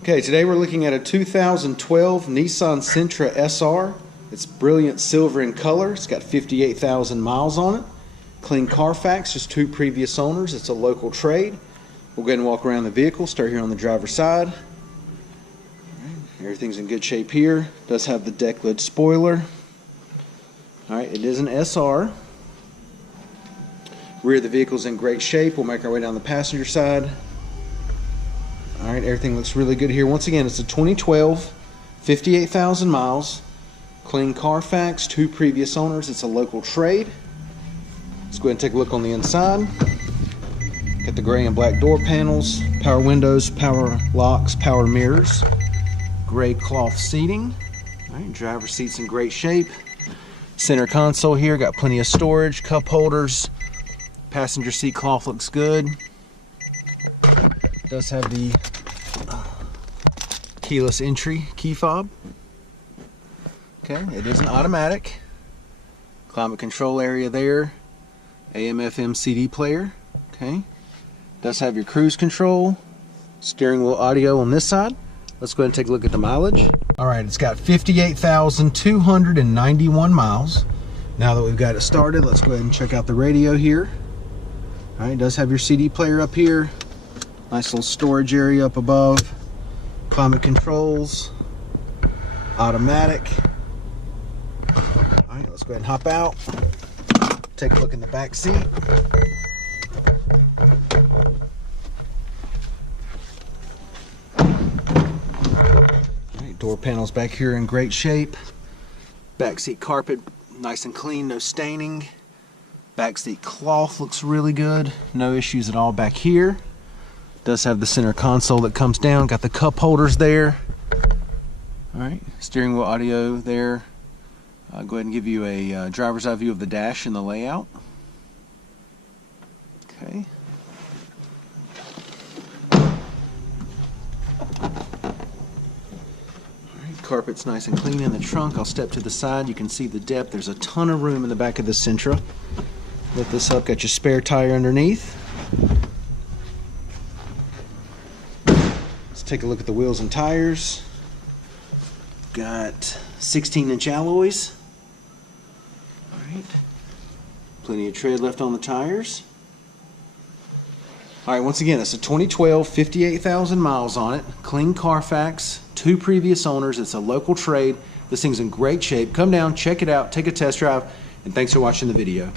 Okay, today we're looking at a 2012 Nissan Sentra SR. It's brilliant silver in color. It's got 58,000 miles on it. Clean Carfax, just 2 previous owners. It's a local trade. We'll go ahead and walk around the vehicle. Start here on the driver's side. Everything's in good shape here. Does have the deck lid spoiler. Alright, it is an SR. Rear of the vehicle's in great shape. We'll make our way down the passenger side. Alright, everything looks really good here. Once again, it's a 2012, 58,000 miles, clean Carfax, 2 previous owners. It's a local trade. Let's go ahead and take a look on the inside. Got the gray and black door panels, power windows, power locks, power mirrors, gray cloth seating. Alright, driver's seat's in great shape. Center console here, got plenty of storage, cup holders. Passenger seat cloth looks good. Does have the keyless entry key fob. Okay, it is an automatic. Climate control area there. AM/FM CD player. Okay, does have your cruise control. Steering wheel audio on this side. Let's go ahead and take a look at the mileage. Alright, it's got 58,291 miles. Now that we've got it started, let's go ahead and check out the radio here. Alright, it does have your CD player up here. Nice little storage area up above. Climate controls. Automatic. Alright, let's go ahead and hop out. Take a look in the back seat. Alright, door panels back here in great shape. Back seat carpet nice and clean, no staining. Back seat cloth looks really good. No issues at all back here. Does have the center console that comes down. Got the cup holders there. Alright, steering wheel audio there. I'll go ahead and give you a driver's eye view of the dash and the layout. Okay. Alright, carpet's nice and clean in the trunk. I'll step to the side. You can see the depth. There's a ton of room in the back of the Sentra. Lift this up, got your spare tire underneath. Let's take a look at the wheels and tires. Got 16-inch alloys. Alright. Plenty of tread left on the tires. Alright, once again, it's a 2012, 58,000 miles on it. Clean Carfax, 2 previous owners. It's a local trade. This thing's in great shape. Come down, check it out, take a test drive, and thanks for watching the video.